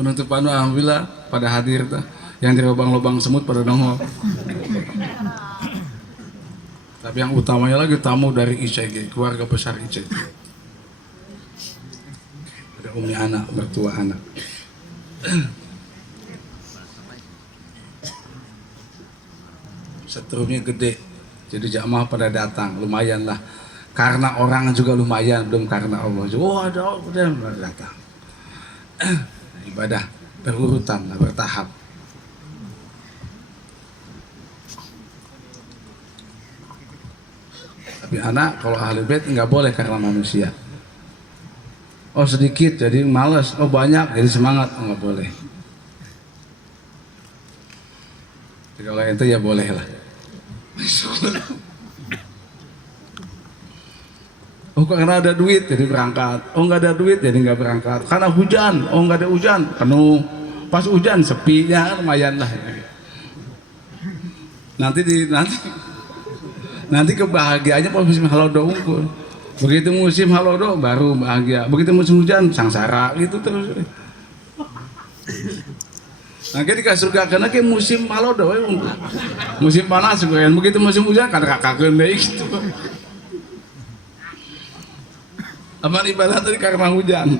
Penutupan alhamdulillah pada hadir tuh. Yang di lubang-lubang semut pada nongol. Tapi yang utamanya lagi tamu dari ICG, keluarga besar ICG. Ada umi anak, mertua anak. Setrumnya gede, jadi jamaah pada datang, lumayan lah. Karena orang juga lumayan, belum karena Allah. Oh ada orang pada datang. Ibadah berurutan lah, bertahap. Tapi anak kalau ahli bait nggak boleh karena manusia. Oh sedikit jadi malas, oh banyak jadi semangat, oh, nggak boleh. Jadi, kalau itu ya boleh lah. Oh karena ada duit jadi berangkat, oh nggak ada duit jadi nggak berangkat. Karena hujan, oh nggak ada hujan, penuh. Pas hujan sepinya lumayan lah. Nanti kebahagiaannya pas musim halodo unggul. Begitu musim halodo baru bahagia. Begitu musim hujan sangsara gitu terus. Nah ketika surga karena ke musim halodo musim panas juga. Begitu musim hujan kan kakak deh gitu. Amal ibadah tadi karena hujan.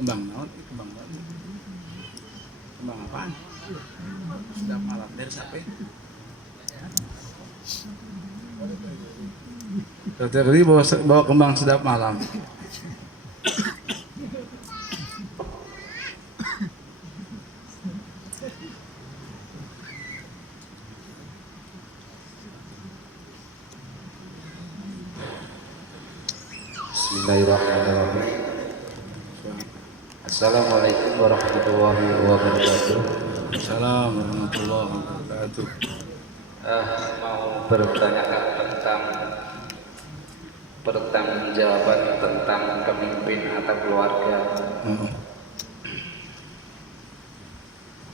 Kembang naon? Kembang apaan? Sedap malam dari siapa? Tadi bawa kembang sedap malam. Bismillahirrahmanirrahim. Assalamualaikum warahmatullahi wabarakatuh. Assalamualaikum warahmatullahi wabarakatuh. Mau bertanyakan tentang pertanggungjawaban tentang pemimpin atau keluarga.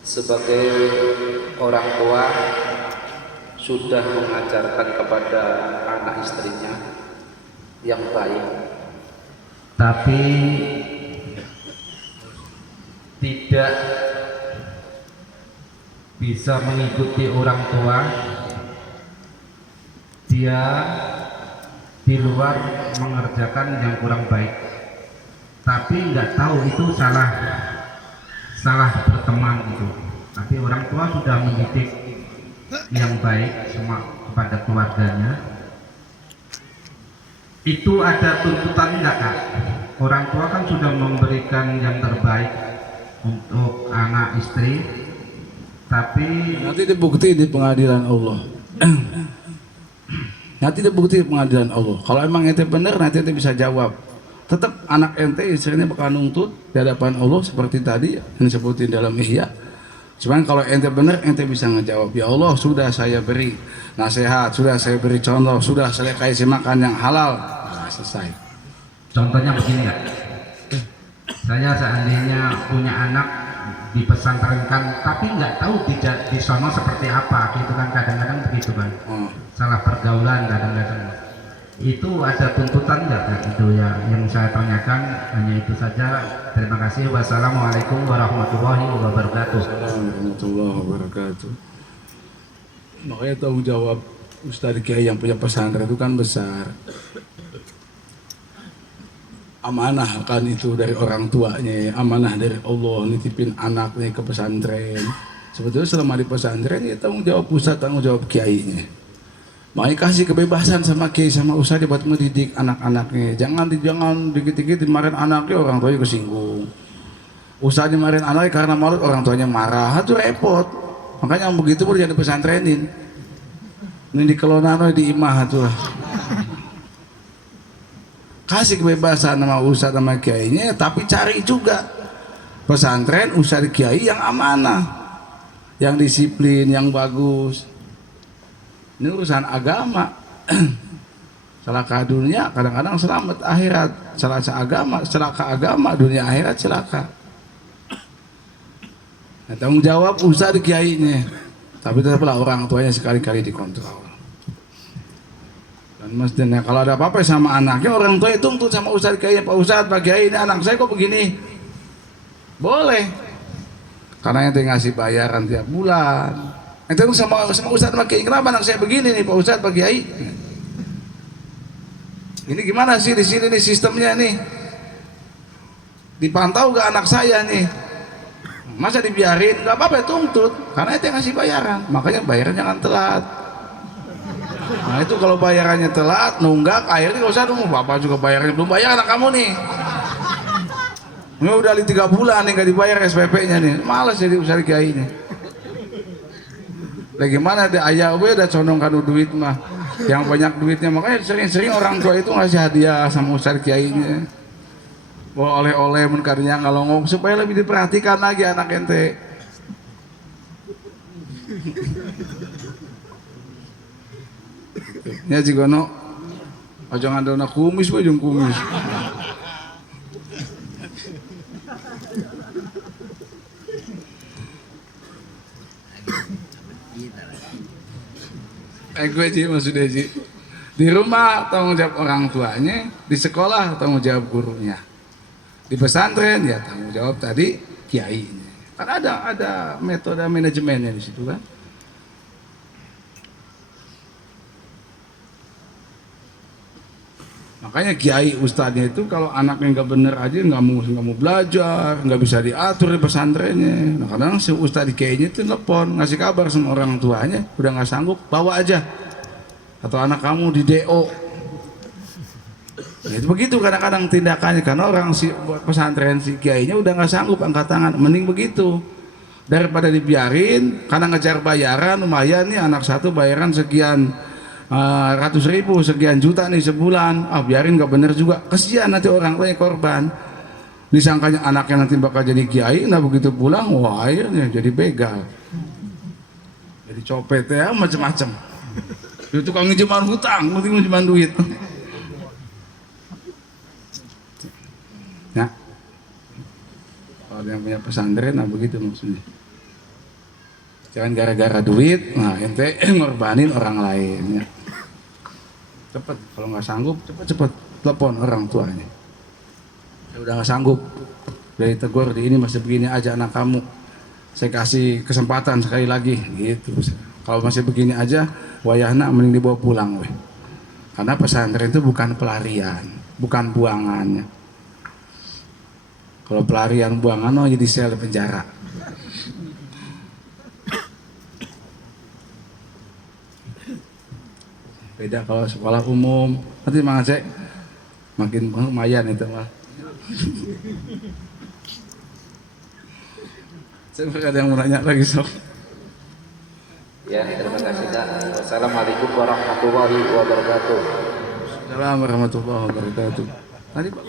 Sebagai orang tua sudah mengajarkan kepada anak istrinya yang baik, tapi tidak bisa mengikuti orang tua. Dia di luar mengerjakan yang kurang baik, tapi nggak tahu itu salah berteman itu. Tapi orang tua sudah mendidik yang baik semua kepada keluarganya. Itu ada tuntutan nggak kak? Orang tua kan sudah memberikan yang terbaik untuk anak istri, tapi Nanti dibukti di pengadilan Allah. Nanti dibukti di pengadilan Allah. Kalau emang ente benar, nanti ente bisa jawab. Tetap anak ente istrinya bakal nuntut di hadapan Allah seperti tadi yang disebutin dalam Ihya. Cuman kalau ente benar, ente bisa ngejawab. Ya Allah, sudah saya beri nasihat, sudah saya beri contoh, sudah saya kasih makan yang halal. Nah, selesai. contohnya begini ya. Saya seandainya punya anak dipesantrenkan, tapi nggak tahu di sono seperti apa, gitu kan kadang-kadang begitu kan. Salah pergaulan kadang-kadang. Itu ada tuntutan nggak kan? Itu ya yang saya tanyakan, hanya itu saja. Terima kasih. Wassalamualaikum warahmatullahi wabarakatuh. Warahmatullahi wabarakatuh. Makanya tanggung jawab Ustadz Kiai yang punya pesantren itu kan besar. Amanah kan itu dari orang tuanya, amanah dari Allah nitipin anaknya ke pesantren. Sebetulnya selama di pesantren ya tanggung jawab Ustadz, tanggung jawab kiainya. Makanya kasih kebebasan sama kiai sama Ustadz buat mendidik anak-anaknya. Jangan dikit-dikit dimarahin anaknya, orang tuanya kesinggung. Ustadz dimarahin anaknya karena malu, orang tuanya marah, itu repot. Makanya yang begitu pun jangan dipesantrenin. Ini di kelonano di imah itu lah. kasih kebebasan sama ustadz sama kiainya, tapi cari juga pesantren ustadz kiai yang amanah, yang disiplin, yang bagus. Ini urusan agama. Celaka dunia kadang-kadang selamat akhirat, celaka agama dunia akhirat celaka. Nah, tanggung jawab ustadz kiainya, tapi tetaplah orang tuanya sekali-kali dikontrol. Dan mestinya kalau ada apa-apa sama anaknya, orang tua itu tuntut sama ustadz kiainya, Pak Ustadz, Pak Kiai, ini anak saya kok begini. Boleh, karena yang ngasih bayaran tiap bulan. Itu sama ustadz Pak Kiai, kenapa anak saya begini nih Pak Ustadz, Pak Kiai? Ini gimana sih di sini nih sistemnya nih? Dipantau gak anak saya nih? Masa dibiarin? Gak apa-apa, tuntut, karena itu yang ngasih bayaran. Makanya bayaran jangan telat. Nah itu kalau bayarannya telat, nunggak, akhirnya gak usah nunggu. Bapak juga bayarannya belum bayar anak kamu nih. Ini udah 3 bulan nih gak dibayar SPP-nya nih. Malas jadi usaha kiai nih. Lagi mana ada ayah gue udah condong kanu duit mah. Yang banyak duitnya, makanya sering-sering orang tua itu ngasih hadiah sama usaha kiainya. Bawa oleh-oleh menkarnya ngalongok supaya lebih diperhatikan lagi anak ente. Ya juga no, aja ngandona kumis we jeung kumis. Gue Ji maksudnya Ji. Di rumah tanggung jawab orang tuanya, di sekolah tanggung jawab gurunya. Di pesantren ya tanggung jawab tadi kiainya. Kan ada metode manajemennya di situ kan. Makanya kiai ustadznya itu kalau anaknya nggak bener aja nggak mau belajar, nggak bisa diatur di pesantrennya. Nah kadang si ustadz kiainya itu telepon ngasih kabar sama orang tuanya, udah nggak sanggup bawa aja, atau anak kamu di DO. Ya, itu begitu kadang-kadang tindakannya, karena orang si pesantren si kiainya udah nggak sanggup angkat tangan. Mending begitu daripada dibiarin karena ngejar bayaran. Lumayan nih anak satu bayaran sekian ratus ribu, sekian juta nih sebulan. Biarin, nggak bener juga, kasihan nanti orang tuanya korban. Disangkanya anaknya nanti bakal jadi kiai, nah begitu pulang wah akhirnya jadi begal, jadi copet ya, macam-macam. Itu tukang ngejeman hutang, ngejeman duit. Nah, kalau yang punya pesantren, nah begitu maksudnya. Jangan gara-gara duit, nah ente ngorbanin orang lain. Ya. Cepet, kalau nggak sanggup, cepet telepon orang tuanya. Ya udah nggak sanggup, dari tegur di ini masih begini aja anak kamu. Saya kasih kesempatan sekali lagi, gitu. Kalau masih begini aja, wayahna mending dibawa pulang, weh. Karena pesantren itu bukan pelarian, bukan buangannya. Kalau pelarian buangan, oh jadi sel penjara. Beda kalau sekolah umum, nanti Mang Aceh makin lumayan itu mah. Saya ada yang mau nanya lagi sob. Ya, terima kasih Kak. Wassalamualaikum warahmatullahi wabarakatuh. Assalamualaikum warahmatullahi wabarakatuh. Tadi Pak.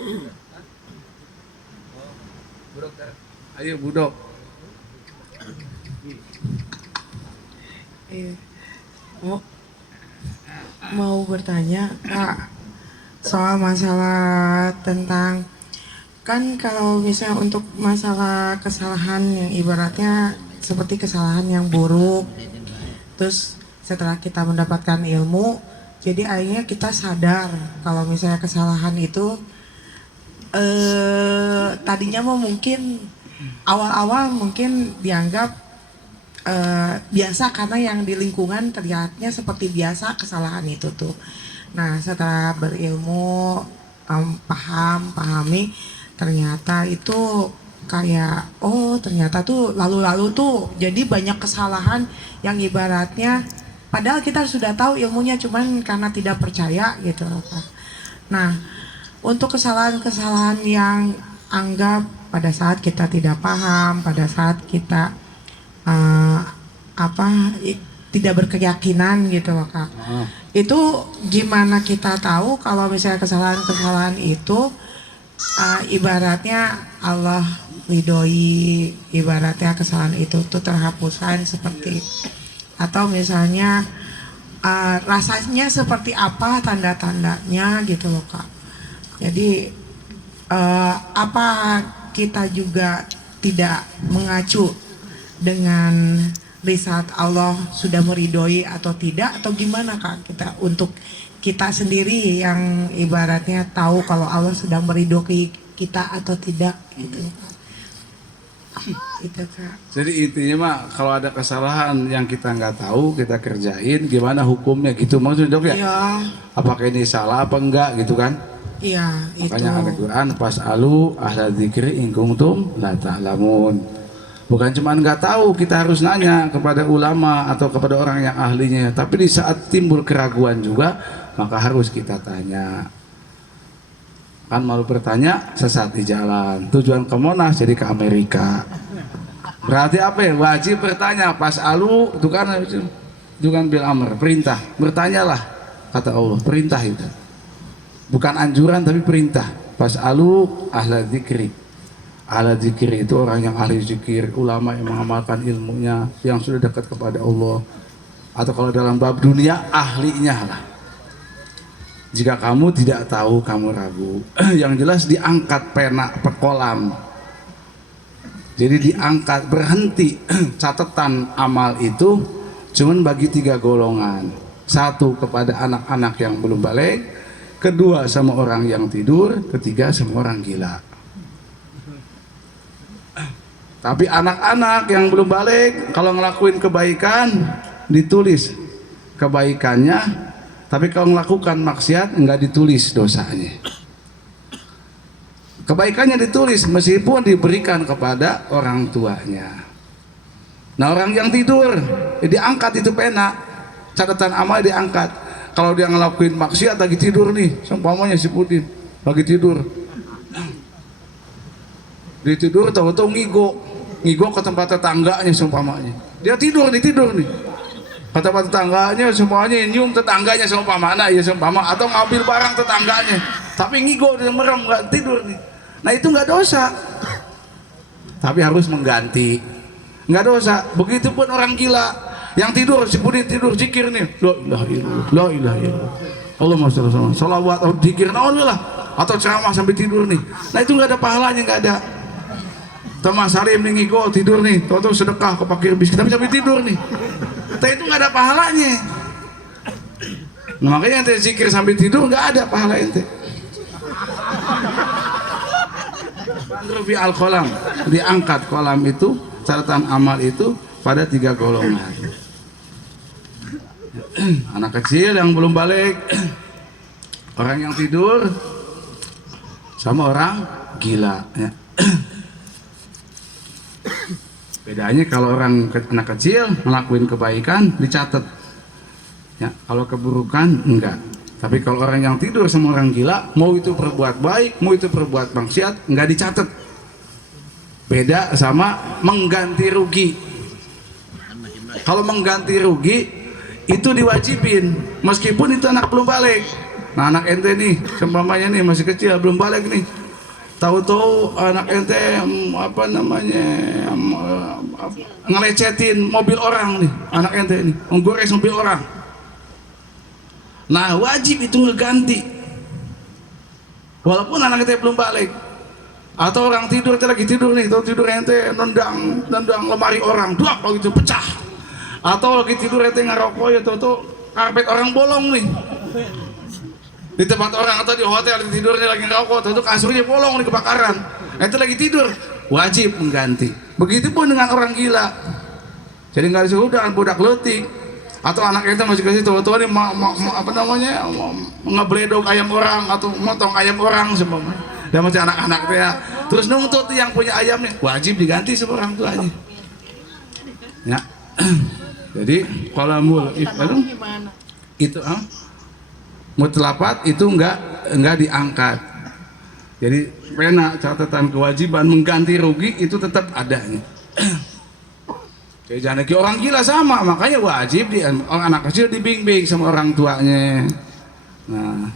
Budok, ayo budok. Iya. Mau bertanya Kak soal masalah tentang, kan kalau misalnya untuk masalah kesalahan yang ibaratnya seperti kesalahan yang buruk, terus setelah kita mendapatkan ilmu, jadi akhirnya kita sadar kalau misalnya kesalahan itu tadinya mungkin awal-awal mungkin dianggap biasa karena yang di lingkungan terlihatnya seperti biasa kesalahan itu tuh. Nah setelah berilmu, pahami ternyata itu kayak ternyata tuh lalu-lalu tuh jadi banyak kesalahan yang ibaratnya padahal kita sudah tahu ilmunya, cuman karena tidak percaya gitu. Nah untuk kesalahan-kesalahan yang anggap pada saat kita tidak paham, pada saat kita tidak berkeyakinan gitu loh Kak. itu gimana kita tahu kalau misalnya kesalahan-kesalahan itu ibaratnya Allah ridhoi, ibaratnya kesalahan itu tuh terhapuskan seperti, atau misalnya rasanya seperti apa tanda-tandanya gitu loh Kak. Jadi apa kita juga tidak mengacu dengan risalah Allah sudah meridhoi atau tidak, atau gimana Kak kita untuk kita sendiri yang ibaratnya tahu kalau Allah sedang meridhoi kita atau tidak gitu Kak. Gitu Kak. Jadi intinya mah kalau ada kesalahan yang kita nggak tahu kita kerjain, gimana hukumnya gitu maksudnya Dok ya? Iya. Apakah ini salah apa enggak gitu kan? Iya, Makanya itu. ada Quran fas'alu ahla dzikri in kuntum la ta'lamun. Bukan cuma nggak tahu, kita harus nanya kepada ulama atau kepada orang yang ahlinya. Tapi di saat timbul keraguan juga, maka harus kita tanya. Kan malu bertanya, sesat di jalan. Tujuan ke Monas jadi ke Amerika. Berarti apa ya? Wajib bertanya. Fas'alu itu kan bil amr, perintah. Bertanyalah, kata Allah, perintah itu. Bukan anjuran tapi perintah. Fas'alu ahla dzikri. Ahla dzikir itu orang yang ahli zikir, ulama yang mengamalkan ilmunya, yang sudah dekat kepada Allah. Atau kalau dalam bab dunia, ahlinya lah. Jika kamu tidak tahu, kamu ragu. Yang jelas diangkat pena per kolam. Jadi diangkat, berhenti catatan amal itu cuman bagi 3 golongan. 1 kepada anak-anak yang belum balik, 2 sama orang yang tidur, 3 sama orang gila. Tapi anak-anak yang belum balik kalau ngelakuin kebaikan ditulis kebaikannya, tapi kalau melakukan maksiat enggak ditulis dosanya. Kebaikannya ditulis meskipun diberikan kepada orang tuanya. Nah, orang yang tidur diangkat itu pena, catatan amal diangkat. Kalau dia ngelakuin maksiat lagi tidur nih, seumpamanya si Pudin lagi tidur. Dia tidur tahu-tahu ngigo ke tempat tetangganya seumpamanya. Dia tidur nih ke tempat tetangganya, semuanya nyium tetangganya seumpamanya ya seumpama, atau ngambil barang tetangganya. Tapi ngigo dia merem nggak tidur nih. Nah itu nggak dosa. Tapi harus mengganti. Nggak dosa. Begitupun orang gila yang tidur, si Budi tidur zikir nih. La ilaha illallah. Allahumma sholli alaihi wasallam. Shalawat atau zikir naudzubillah atau ceramah sampai tidur nih. Nah itu nggak ada pahalanya, nggak ada. Thomas Salim nih ngigo tidur nih, tahu-tahu sedekah ke pakir miskin tapi sampai tidur nih. Tapi itu nggak ada pahalanya. Nah, makanya ente zikir sampai tidur nggak ada pahala ente. Rubi al kolam, diangkat kolam itu, catatan amal itu pada 3 golongan. Anak kecil yang belum balik, orang yang tidur, sama orang gila. Ya. Bedanya kalau anak kecil ngelakuin kebaikan dicatat, ya, kalau keburukan enggak. Tapi kalau orang yang tidur sama orang gila, mau itu berbuat baik, mau itu berbuat maksiat, enggak dicatat. Beda sama mengganti rugi. Kalau mengganti rugi itu diwajibin, meskipun itu anak belum balik. Nah anak ente nih, seumpamanya nih masih kecil belum balik nih. Tahu-tahu anak ente ngelecetin mobil orang nih, anak ente nih menggores mobil orang. Nah wajib itu ngeganti, walaupun anak ente belum balik. Atau orang tidur, ente lagi tidur nih, tahu tidur ente nendang lemari orang, duak kalau gitu pecah. Atau lagi tidur ente ngerokok ya, tahu karpet orang bolong nih. Di tempat orang atau di hotel tidurnya lagi ngerokok, tentu kasurnya bolong nih kebakaran. Itu lagi tidur, wajib mengganti. Begitupun dengan orang gila. Jadi nggak disuruh dengan budak letik atau anak itu masih kasih tahu nih ngebledok ayam orang atau motong ayam orang semua. Dan masih anak-anak ya. Terus nuntut yang punya ayamnya, wajib diganti sama orang tuanya. Ya. Jadi kalau itu mutlafat itu enggak diangkat. Jadi pena catatan kewajiban mengganti rugi itu tetap ada nih. Kayak jangan lagi orang gila sama, makanya wajib anak kecil dibimbing sama orang tuanya. Nah,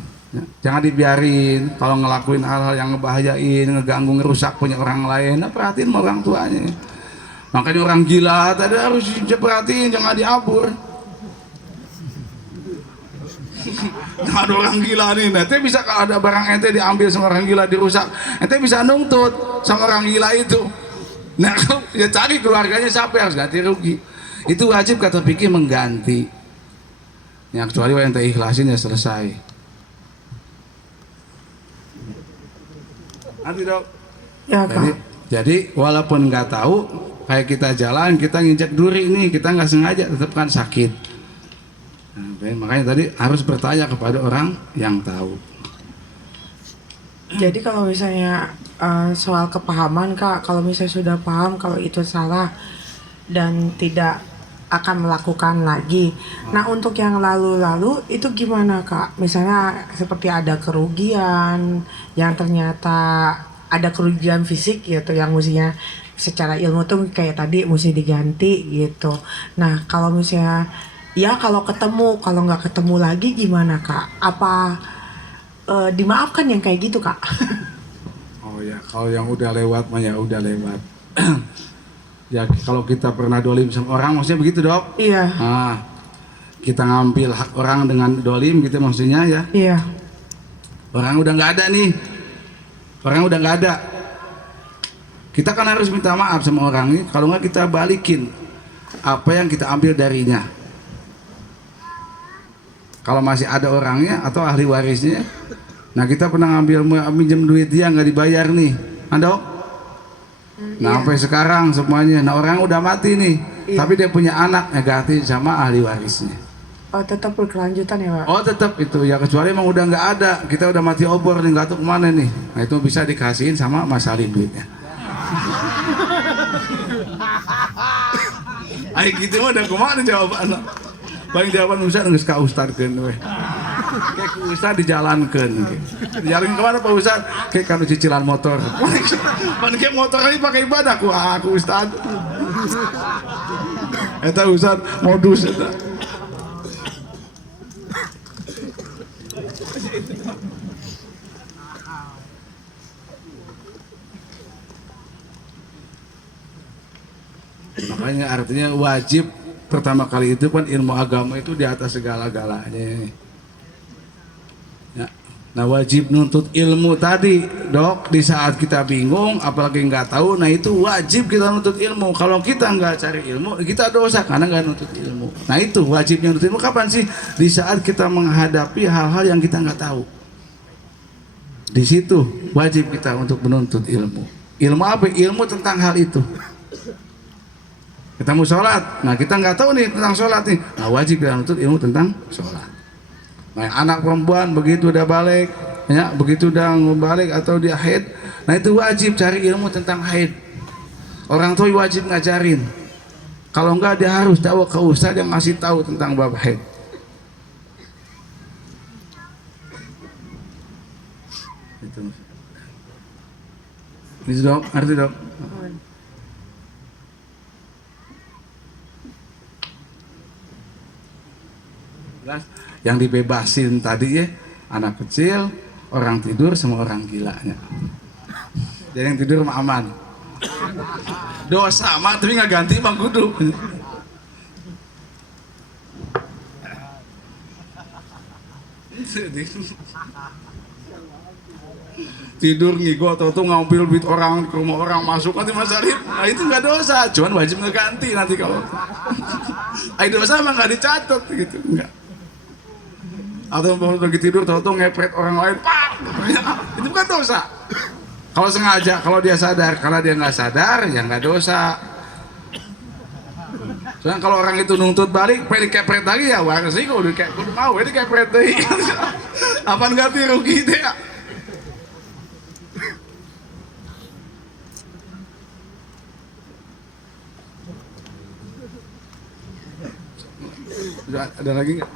jangan dibiarin kalau ngelakuin hal-hal yang ngebahayain, ngeganggu, ngerusak punya orang lain. Nah, perhatiin sama orang tuanya. Makanya orang gila tadi harus diperhatiin, jangan diabur. Nah, ada orang gila nih, ente bisa kalau ada barang ente diambil sama orang gila dirusak, ente bisa nuntut sama orang gila itu. Nah, ya cari keluarganya siapa yang harus ganti rugi. Itu wajib kata fikih mengganti. Ya kecuali yang ente ikhlasin ya selesai. Nanti dok. Ya Kak. Jadi walaupun nggak tahu, kayak kita jalan kita nginjak duri nih, kita nggak sengaja tetap kan sakit. Nah, makanya tadi harus bertanya kepada orang yang tahu. Jadi kalau misalnya soal kepahaman Kak, kalau misalnya sudah paham kalau itu salah dan tidak akan melakukan lagi. Nah untuk yang lalu-lalu itu gimana Kak? Misalnya seperti ada kerugian yang ternyata ada kerugian fisik gitu yang mestinya secara ilmu tuh kayak tadi mesti diganti gitu. Nah kalau misalnya ya kalau ketemu, kalau nggak ketemu lagi gimana Kak? Apa dimaafkan yang kayak gitu Kak? Oh ya, kalau yang udah lewat mah ya udah lewat. Ya kalau kita pernah dolim sama orang maksudnya begitu dok? Iya. Nah, kita ngambil hak orang dengan dolim gitu maksudnya ya? Iya. Orang udah nggak ada nih, orang udah nggak ada. Kita kan harus minta maaf sama orang ini, kalau nggak kita balikin apa yang kita ambil darinya. Kalau masih ada orangnya atau ahli warisnya, nah kita pernah minjem duit dia nggak dibayar nih, dok. Nah sampai sekarang semuanya, nah orang udah mati nih, tapi dia punya anak, ya ganti sama ahli warisnya. Oh tetap berkelanjutan ya Pak? Oh tetap itu ya, kecuali emang udah nggak ada, kita udah mati obor nih, nggak tahu kemana nih. Nah itu bisa dikasihin sama Mas Salim duitnya. Ayo gitu mah udah kemana jawabannya? Paling jawaban Ustaz nggak ka Ustadkeun we. Kayak Ustaz dijalankeun. Dijalankeun kemana Pak Ustaz? Kayak kanu cicilan motor. Pan kayak motor ini pakai ibadah aku Ustaz. Eta Ustaz modus eta. Makanya artinya wajib pertama kali itu kan ilmu agama itu di atas segala-galanya. Ya. Nah wajib nuntut ilmu tadi dok, di saat kita bingung apalagi nggak tahu, nah itu wajib kita nuntut ilmu. Kalau kita nggak cari ilmu kita dosa karena nggak nuntut ilmu. Nah itu wajibnya nuntut ilmu kapan sih? Di saat kita menghadapi hal-hal yang kita nggak tahu. Di situ wajib kita untuk menuntut ilmu. Ilmu apa? Ilmu tentang hal itu. Kita mau sholat, nah kita nggak tahu nih tentang sholat nih, nah wajib kita nuntut ilmu tentang sholat. Nah anak perempuan begitu udah balik, ya begitu udah balik atau dia haid, nah itu wajib cari ilmu tentang haid. Orang tua wajib ngajarin. Kalau enggak dia harus dakwah ke ustaz yang ngasih tahu tentang bab haid. Itu dok, arti dok. Yang dibebasin tadi ya anak kecil, orang tidur sama orang gilanya. Jadi yang tidur mah aman. Dosa mah tapi nggak ganti bang kudu. Tidur ngigo atau tuh ngambil duit orang ke rumah orang masuk nanti masalih, nah itu nggak dosa, cuman wajib ngeganti nanti kalau. Ayo dosa mah nggak dicatat gitu, enggak. Atau lagi tidur tahu-tahu ngepret orang lain, pak, itu bukan dosa. Kalau sengaja, kalau dia sadar, kalau dia nggak sadar, ya nggak dosa. Soalnya kalau orang itu nuntut balik, pengen dikepret lagi ya, wah sih kalau udah mau, ini kepret deh. Apaan ganti rugi deh? Ada lagi nggak?